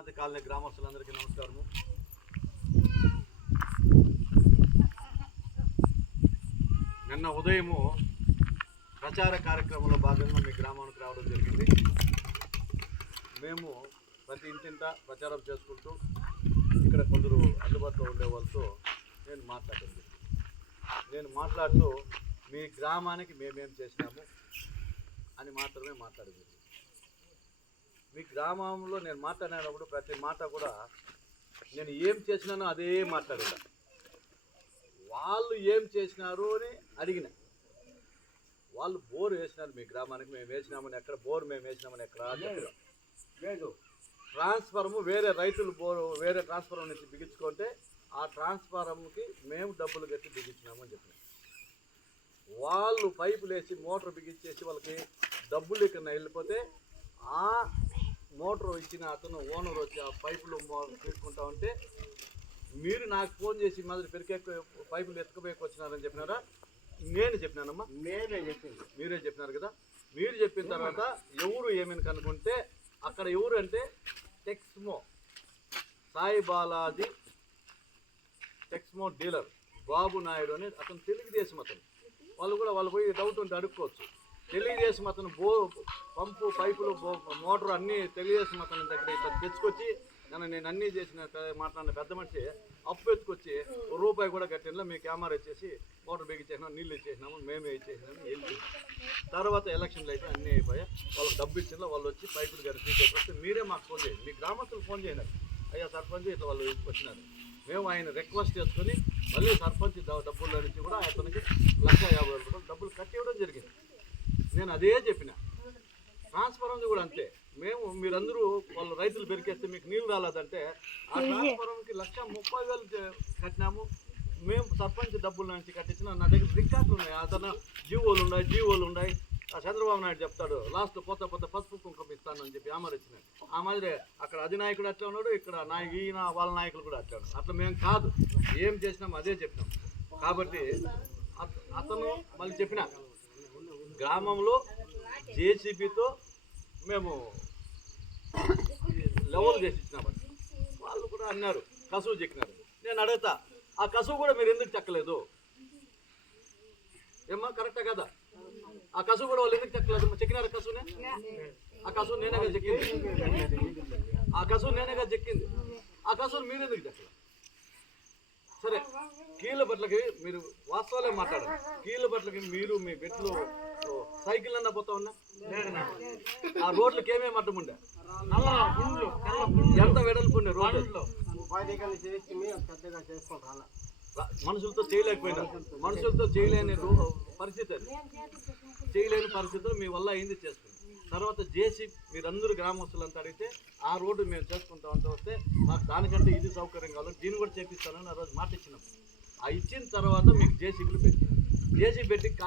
అది కాలనీ గ్రామస్తులందరికీ నమస్కారము. నిన్న ఉదయము ప్రచార కార్యక్రమంలో భాగంగా మీ గ్రామానికి రావడం జరిగింది. మేము ప్రతి ఇంటింట ప్రచారం చేసుకుంటూ ఇక్కడ కొందరు అందుబాటులో ఉండే వాళ్ళతో నేను మాట్లాడుతూ మీ గ్రామానికి మేమేం చేసినాము అని మాత్రమే మాట్లాడేది. మీ గ్రామంలో నేను మాట్లాడినప్పుడు ప్రతి మాట కూడా నేను ఏం చేసినానో అదే మాట్లాడేదా. వాళ్ళు ఏం చేసినారు అని అడిగిన. వాళ్ళు బోర్ వేసినారు మీ గ్రామానికి, మేము వేసినామని ఎక్కడ బోర్ మేము వేసినామని ఎక్కడ లేదు. ట్రాన్స్ఫార్ము వేరే రైతులు బోరు వేరే ట్రాన్స్ఫార్మర్ నుంచి బిగించుకుంటే ఆ ట్రాన్స్ఫార్మర్కి మేము డబ్బులు కట్టి బిగించినామని చెప్పినాం. వాళ్ళు పైపులు వేసి మోటార్ బిగించేసి వాళ్ళకి డబ్బులు ఇక్కడ వెళ్ళిపోతే ఆ మోటార్ ఇచ్చిన అతను ఓనర్ వచ్చి ఆ పైపులు తీసుకుంటా ఉంటే మీరు నాకు ఫోన్ చేసి మాదిరి పెరికే పైపులు ఎత్తుకుపోయి వచ్చినారని చెప్పినారా? నేను చెప్పినానమ్మా. మీరే చెప్పినారు కదా. మీరు చెప్పిన తర్వాత ఎవరు ఏమని కనుక్కుంటే అక్కడ ఎవరు అంటే టెక్స్మో సాయి బాలాజీ టెక్స్మో డీలర్ బాబు నాయుడు అని అతను తెలుగుదేశం అతను. వాళ్ళు పోయి డౌట్ ఉంటే అడుక్కోవచ్చు. తెలుగుదేశం అతను పంపు పైపులు మోటార్ అన్నీ తెలుగుదేశం అతని దగ్గర ఇట్లా తెచ్చుకొచ్చి నేను అన్నీ చేసిన మాట్లాడిన పెద్ద మనిషి అప్పు ఎత్తుకొచ్చి రూపాయి కూడా కట్టిన మీ కెమెరా ఇచ్చేసి మోటార్ బిగించేసినాము, నీళ్ళు ఇచ్చేసినాము, మేమే ఇచ్చేసినాము. వెళ్ళి తర్వాత ఎలక్షన్లు అయిపోయి అన్నీ అయిపోయాయి. వాళ్ళకి డబ్బు ఇచ్చిన వాళ్ళు వచ్చి పైపులు గారి తీసుకొస్తే మీరే మాకు ఫోన్ చేయండి. మీ గ్రామస్తులు ఫోన్ చేయండి. అయ్యా సర్పంచ్ ఇట్లా వాళ్ళు వచ్చినారు. మేము ఆయన రిక్వెస్ట్ చేసుకొని మళ్ళీ సర్పంచ్ డబ్బుల్లో నుంచి కూడా అతనికి 1,50,000 డబ్బులు కట్టి ఇవ్వడం జరిగింది. నేను అదే చెప్పిన. ట్రాన్స్ఫార్మర్ కూడా అంతే. మేము మీరందరూ వాళ్ళు రైతులు పెరికేస్తే మీకు నీళ్ళు రాలేదంటే ఆ ట్రాన్స్ఫార్మర్కి 1,30,000 కట్టినాము. మేము సర్పంచ్ డబ్బుల నుంచి కట్టించిన నా దగ్గర రికార్డులు ఉన్నాయి. అతను జీవోలు ఉన్నాయి. చంద్రబాబు నాయుడు చెప్తాడు లాస్ట్ పోత పసుపు కుంకుమ ఇస్తానని చెప్పి ఆమరు ఇచ్చినాడు. ఆ మాదిరి అక్కడ అధినాయకుడు అట్లా ఉన్నాడు, ఇక్కడ ఈయన వాళ్ళ నాయకులు కూడా అట్లా ఉన్నాడు. అట్లా మేము కాదు, ఏం చేసినాం అదే చెప్పినాం. కాబట్టి అతను మళ్ళీ చెప్పిన గ్రామంలో జేసీబీతో మేము లెవెల్ చేసి ఇచ్చినామని వాళ్ళు కూడా అన్నారు. కసువు చెక్కినారు. నేను అడుగుతా, ఆ కసువు కూడా మీరు ఎందుకు చెక్కలేదు? ఏమ్మా కరెక్టా కదా? ఆ కసువు కూడా వాళ్ళు ఎందుకు చెక్కలేదు? చెక్కినారు కసువునే. ఆ కసువు నేనేగా చెక్కింది. ఆ కసువుని మీరు ఎందుకు చెక్కలేదు? సరే, కీళ్ళ బట్లకి మీరు వాస్తవాలే మాట్లాడారు. కీళ్ళ బట్లకి మీరు మీ బెట్లు సైకిల్ అన్నా పోతా ఉన్నా. ఆ రోడ్లకి ఏమేమి అడ్డం ఉండే? ఎంత వెడల్పు ఉండే రోడ్లు? మనుషులతో చేయలేకపోయినా, మనుషులతో చేయలేని పరిస్థితి. అది చేయలేని పరిస్థితులు మీ వల్ల అయింది చేసుకుంది. తర్వాత జేసీ మీరందరూ గ్రామస్తులంతా అడిగితే ఆ రోడ్డు మేము చేసుకుంటామంటే వస్తే మాకు దానికంటే ఇది సౌకర్యం కావాలి, దీన్ని కూడా చేపిస్తానని ఆ రోజు మాట ఇచ్చినాం. ఆ ఇచ్చిన తర్వాత మీకు జేసీబీలు పెట్టి